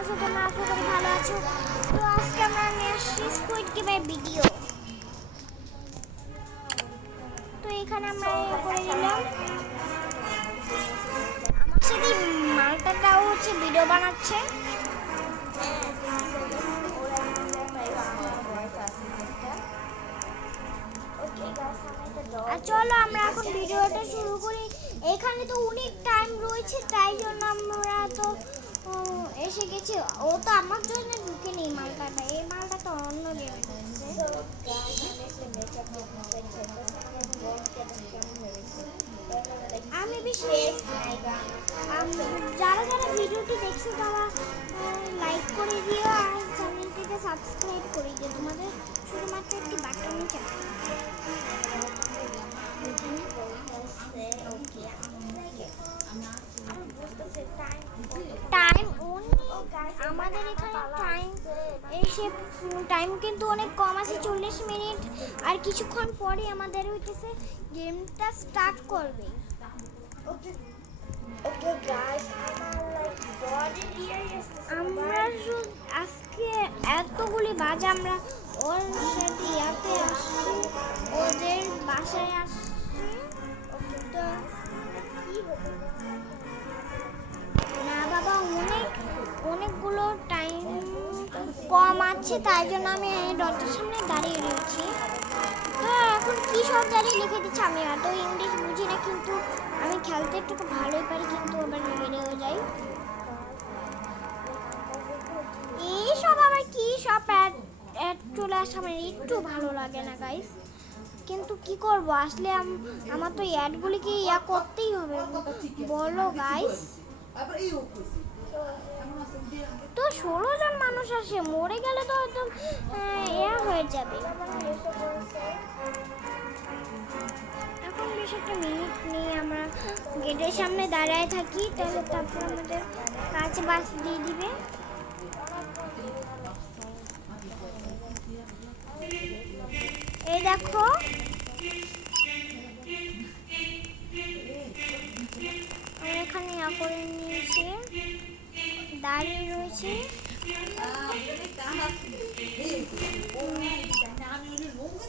আছো? তোমরা আশা করি ভালো আছো। তো আজকে আমরা নিয়ে আসছি স্কুইড গেমের ভিডিও। তো এখানে আমরা করে দিলাম। আমার সাথে মালটাটাও হচ্ছে ভিডিও বানাচ্ছে। আর চলো আমরা এখন ভিডিওটা শুরু করি। এখানে তো অনেক টাইম রয়েছে, তাই জন্য আমরা তো এসে গেছি। ও তো আমার জন্য ঢুকে নেই মালটাটা, এই মালটা তো অন্য গেমে ঢুকছে। আমি বেশি যারা যারা ভিডিওটি দেখছো তারা লাইক করে দিও আর চ্যানেলটিকে সাবস্ক্রাইব করে দিও। তোমাদের শুধুমাত্র একটি বাটন চাই। টাইম আমাদের এখানে টাইম কিন্তু অনেক কম আছে, 40 মিনিট। আর কিছুক্ষণ পরে আমাদের হইতেছে গেমটা স্টার্ট করবে। আমরা আজকে এতগুলি বাজে আমরা ওর সাথে ইয়াতে আসছি, ওদের বাসায় আসছি। তো না বাবা, অনেকগুলো টাইম কম আছে, তাই জন্য আমি দরজার সামনে দাঁড়িয়ে রয়েছি। তো এখন কী সব দাঁড়িয়ে লিখে দিচ্ছে, আমি এত ইংলিশ বুঝি না, কিন্তু আমি খেলতে একটু ভালোই পারি, কিন্তু আবার হেরেও যাই। এইসব আবার কী সব অ্যাড চলে আসে, আমার একটু ভালো লাগে না গাইস। কিন্তু কি করব, আসলে আমার তো অ্যাডগুলিকে ইয়া করতেই হবে, বলো গাইস। তো 16 জন মানুষ আসে, মরে গেলে তো একদম হয়ে যাবে। এখন বেশ একটা মিনিট নিয়ে আমরা গেটের সামনে দাঁড়ায় থাকি, তাহলে তারপর আমাদের কাছে বাস দিয়ে দিবে। এই দেখো, এখানে করে নিয়েছে, দাঁড়িয়ে রয়েছে।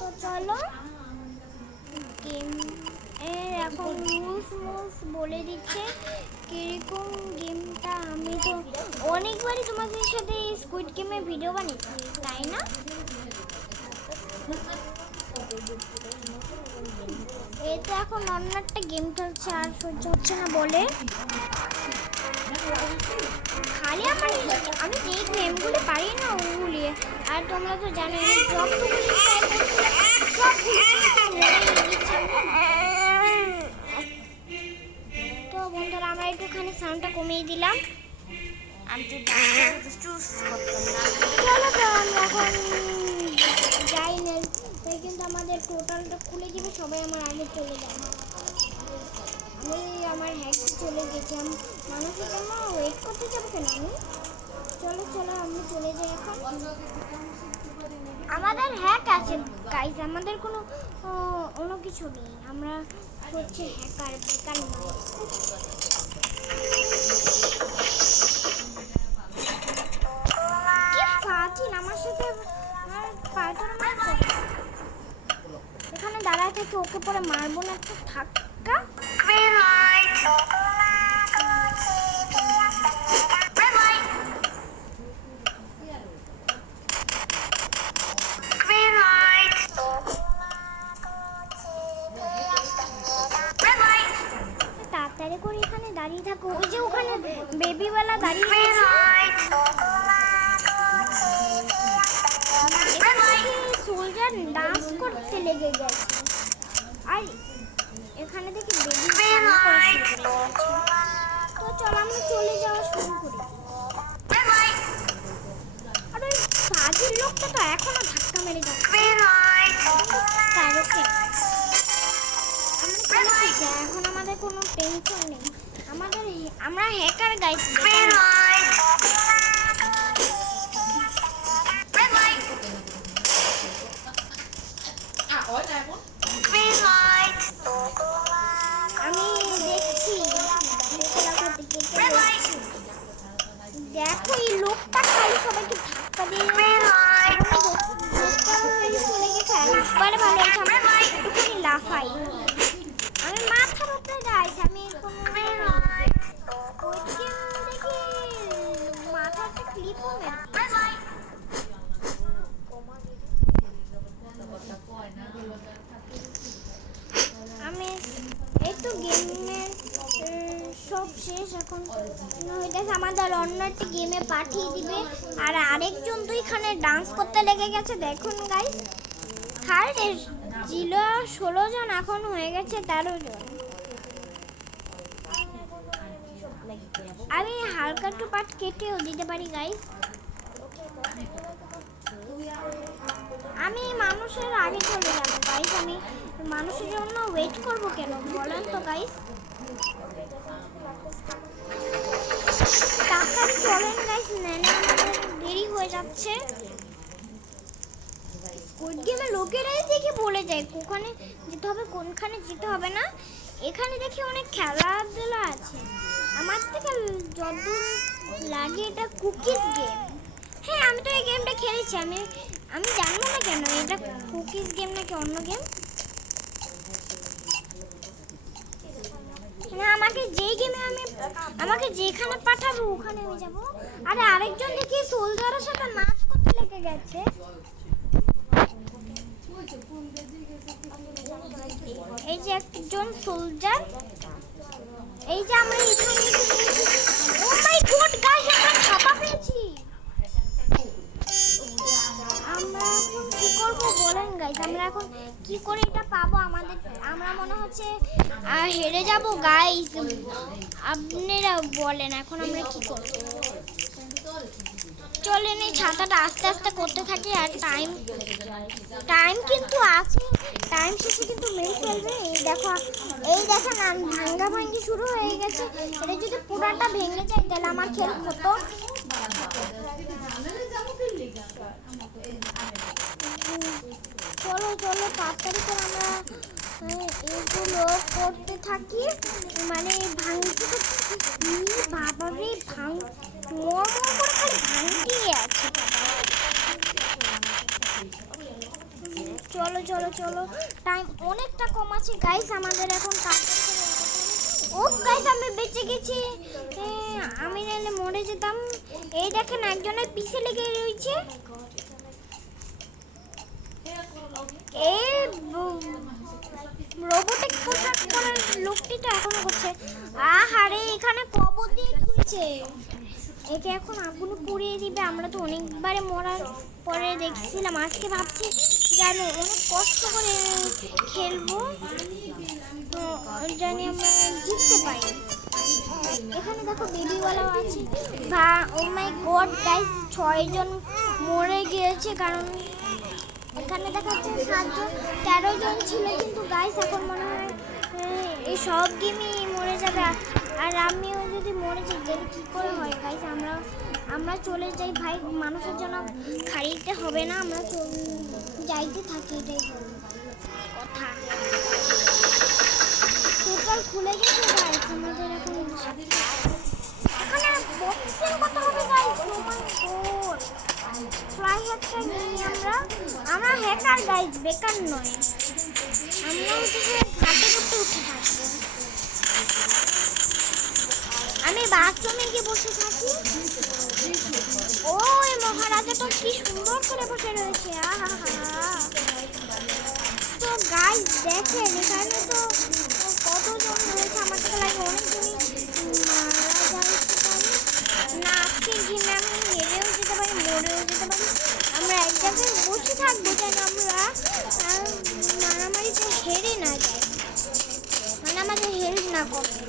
তো চলো গেম এখন রুলস বলে দিচ্ছে কিরকম গেমটা। আমি তো অনেকবারই তোমাদের সাথে স্কুইড গেমের ভিডিও বানিয়েছি, তাই না? এই তো এখন অন্য একটা গেম চলছে, আর সহ্য হচ্ছে না বলে খালি আমি যেই গেমগুলো পারি না ওগুলি। আর তোমরা তো জানো যতগুলি তো বন্ধুরা, আমরা একটুখানি সাউন্ডটা কমিয়ে দিলাম। চলো তো আমরা এখন যাই না, তাই কিন্তু আমাদের টোটালটা খুলে দিবে, সবাই আমার আগে চলে যায়। আমি আমার হ্যাক চলে গেছি, আমি মানুষের জন্য ওয়েট করতে যাবো কেন আমি? চলো আমি চলে যাই এখন। আমাদের হ্যাক আছে গাইস, আমাদের কোনো কিছু নেই, আমরা হচ্ছে হ্যাকার, বেকার নয়। কি ফাজিল আমার সাথে এখানে দাঁড়ায় থেকে ওকে পরে মারবো না, একটা ধাক্কা। তাড়াতাড়ি করে এখানে দাঁড়িয়ে থাকো, ওই যে ওখানে বেবিওয়ালা দাঁড়িয়ে সোলজার ডান্স করতে লেগে গেছে, আর এখানে দেখি বেবি। তো চলো আমরা চলে যাওয়া শুরু করি। আর ওই ফাজিল লোকটা তো এখনো ধাক্কা মেরে যাচ্ছে। এখন আমাদের কোনো টেনশন নেই, আমরা হ্যাকার গাইস। আমি দেখছি দেখো দেখো এই লোকটা খালি সবাইকে ধাক্কা দিয়ে চলে গেছে। একবারে ভালো হয়েছে আমার একটুখানি লাফাই। আমি মাথার উপরে গাইছি, আমি মাথার একটা ক্লিপও আমি এই তো গেমের সব শেষ। এখন হইতেছে আমাদের অন্য একটা গেমে পাঠিয়ে দিবে। আর আরেকজন তো এখানে ডান্স করতে লেগে গেছে দেখুন গাইস। হার ছিল 16 জন, এখন হয়ে গেছে 13 জন। আমি হালকা একটু পাট কেটেও দিতে পারি গাইস। আমি মানুষের আগে চলে যাবো গাইস। আমি মানুষের জন্য ওয়েট করব কেন বলেন তো গাইস। তাড়াতাড়ি চলেন গাইস, নেনে আমাদের দেরি হয়ে যাচ্ছে। স্কুইড গেমে লোকেরাই দেখে বলে যায় কোখানে যেতে হবে কোনখানে যেতে হবে না। এখানে দেখি অনেক খেলাধুলা আছে। আমার থেকে যতদূর লাগে এটা কুকিজ গেম। হ্যাঁ আমি তো এই গেমটা খেলেছি। আমি জানবো না কেন এটা কুকিজ গেম নাকি অন্য গেম। না আমাকে যেই গেমে আমাকে যেখানে পাঠাবো ওখানে আমি যাবো। আরে আরেকজন দেখি সোলজারের সাথে নাচ করতে লেগে গেছে। এই যে একজন সোলজার, এই যে আমরা এখানে ও মাই গড গাইস আমরা ছাপা পেয়েছি। আমরা এখন কি করব বলেন গাইস। আমরা এখন কি করে এটা পাবো? আমরা মনে হচ্ছে হেরে যাব গাইস। আপনারা বলেন এখন আমরা কি করব? চলেন এই ছাতাটা আস্তে আস্তে করতে থাকি। আর টাইম কিন্তু আছে, টাইম শেষে কিন্তু মেরে ফেলবে। এই দেখেন ভাঙ্গা ভাঙ্গি শুরু হয়ে গেছে। এটা যদি পুরাটা ভেঙে যায় তাহলে আমার খেল কত। চলো চলো তাড়াতাড়ি করে আমরা এগুলো করতে থাকি। মানে ভাঙতে থাকি। বাবা রে মোর করে খালি ভাঙতেই আছে। চলো চলো চলো টাইম অনেকটা কম আছে গাইস আমাদের এখন। ও গাইস আমি বেঁচে গেছি। আমি নাহলে মরে যেতাম। এই দেখেন একজনের পিছে লেগে রয়েছে। এই রোবটিক পোশাক পরা লোকটি তো এখনো করছে। আহারে এখানে কবর দিয়ে খুলছে। একে এখন আগুনে পুড়িয়ে দিবে। আমরা তো অনেকবারে মরার পরে দেখছিলাম। আজকে ভাবছি জানো অনেক কষ্ট করে খেলবো, তো জানি আমরা জিততে পারি। এখানে দেখো বেবিওয়ালাও আছে। ও মাই গড গাইস 6 জন মরে গিয়েছে। কারণ এখানে দেখাচ্ছে 7 জন 13 জন ছিল। কিন্তু গাইস এখন মনে হয় এই সব গেমই মরে যাবে। আর আমিও যদি মরে যাই তাহলে কী করে হয় গাইস। আমরা চলে যাই ভাই, মানুষের জন্য খাড়িতে হবে না। আমরা যাইতে থাকি, এটাই কথা। টোটাল খুলে গেছে গাইস আমাদের এখন। এখানে বক্সিং কত হবে গাইস। ও মাই গড ফ্লাই হ্যাকটা নিই আমরা হ্যাকার গাইস, বেকার নয়। আমরা হচ্ছে ঘাটে করতে উঠে থাকবো। আমি বাথরুমে গিয়ে বসে থাকি। ওই মহারাজা তো কি সুন্দর করে বসে রয়েছে। আহা তো গাইস দেখেন এখানে তো কতজন রয়েছে। আমার থেকে লাগে অনেকজনই মারা যাইতে পারি না। আজকের গেমে আমি হেরেও যেতে পারি, মরেও যেতে পারি। আমরা এক জায়গায় বসে থাকবো যেন আমরা মারামারিতে হেরে না যাই, মানে আমাদের হেল্প না করবে।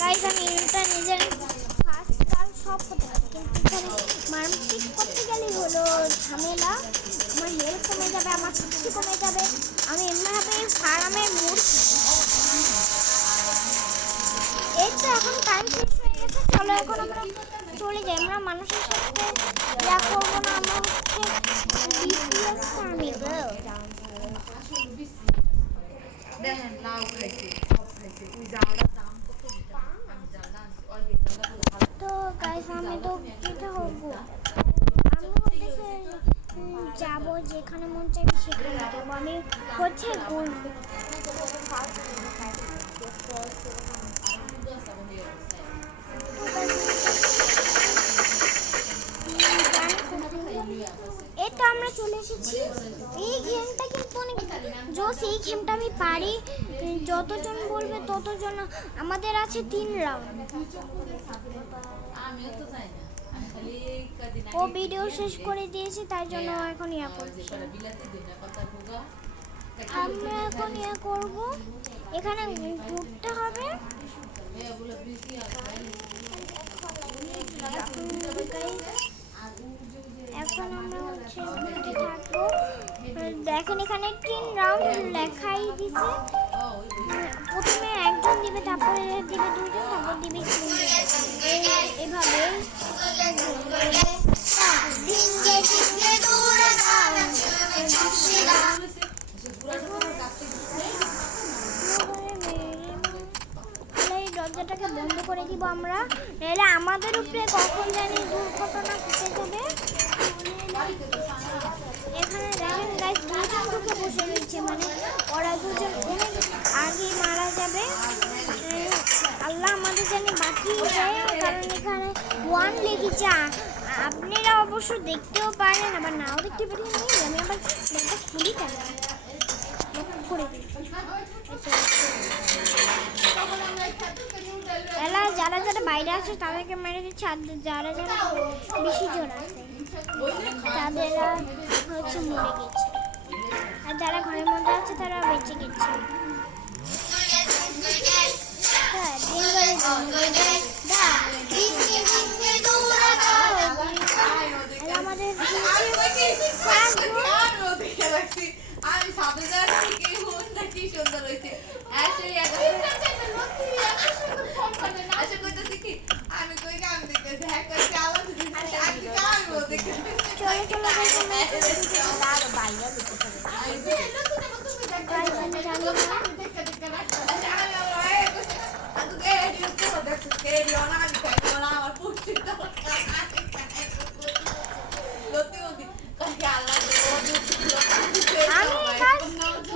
গাইস আমি এটা নিজের ফার্স্ট কাল সব করতে পারি, কিন্তু এখানে মারপিট করতে গেলেই হলো ঝামেলা। আমার হেল্প কমে যাবে, আমার শক্তি কমে যাবে। আমি এমনিভাবে ফার্মের মুরগি। এই তো এখন টাইম শেষ হয়ে গেছে। চলো এখন আমরা চলে যাই। আমরা মানুষের সাথে যা করবো না, আমরা হচ্ছে বিপিএস ফার্মিং। দেখেন লাউ খাইছে, সব খাইছে। ওই জাউলার দাম কত দিতাম, আমি জাউলা আনছি। তো গাইস আমি তো যেতে হবো, আমি হচ্ছে যাবো যেখানে মন চাইবে সেখানে যাবো। আমি হচ্ছে গোল এই তো আমরা চলে এসেছি। এই গেমটা কিন্তু অনেক জোস, এই গেমটা আমি পারি। যতজন বলবে ততজন। আমাদের আছে 3 রাউন্ড। ও ভিডিও শেষ করে দিয়েছি, তাই জন্য এখন ইয়া করছি। আমরা এখন ইয়া করব, এখানে ঘুরতে হবে। এখন আমরা হচ্ছে ঘুরতে থাকবো। দেখেন এখানে 3 রাউন্ড লেখাই দিছে। প্রথমে একজন দিবে, তারপরে দিবে 2 জন, তারপর দিবে 3 জন। এভাবে এই দরজাটাকে বন্ধ করে দিব আমরা, নাহলে আমাদের উপরে কখন জানি দুর্ঘটনা ঘটে যাবে। এখানে দেখেন গাইস দুজন ঢুকে বসে রয়েছে, মানে ওরা দুজন অনেক আগে মারা যাবে। আল্লাহ আমাদের জানি বাঁচিয়ে যায়, কারণ এখানে 1 লেগেছে। আপনারা অবশ্য দেখতেও পারেন, আবার নাও দেখতে পারেন। আমি আবার একটা খুলি কেন করে দিই। এলা যারা যারা বাইরে আছে তাদেরকে মেরে দিচ্ছে, আর যারা যারা বেশি জন আছে তাদেরা হচ্ছে মরে গেছে, আর যারা ঘরের মধ্যে আছে তারা বেঁচে গেছে। আমাদের আমি সাথে কি সুন্দর হয়েছে। আমি কই আমি দেখেছি হ্যাঁ কইছি আলো দিতেছি আমি দেখেছি চলো চলো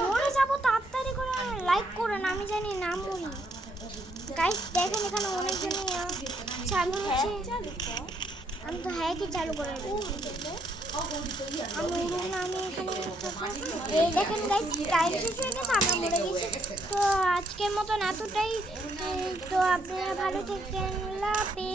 মরে যাবো তাড়াতাড়ি করে লাইক করুন, আমি জানি না মরি। গাইস দেখেন এখানে অনেকজনই চালু আছে। আমি তো হ্যাকই চালু করে আমি এখানে এই দেখেন গাইস টাইম শেষ হয়ে গেছে, আমরা মরে গেছি। তো আজকের মতন এতটাই। তো আপনারা ভালো থাকেন।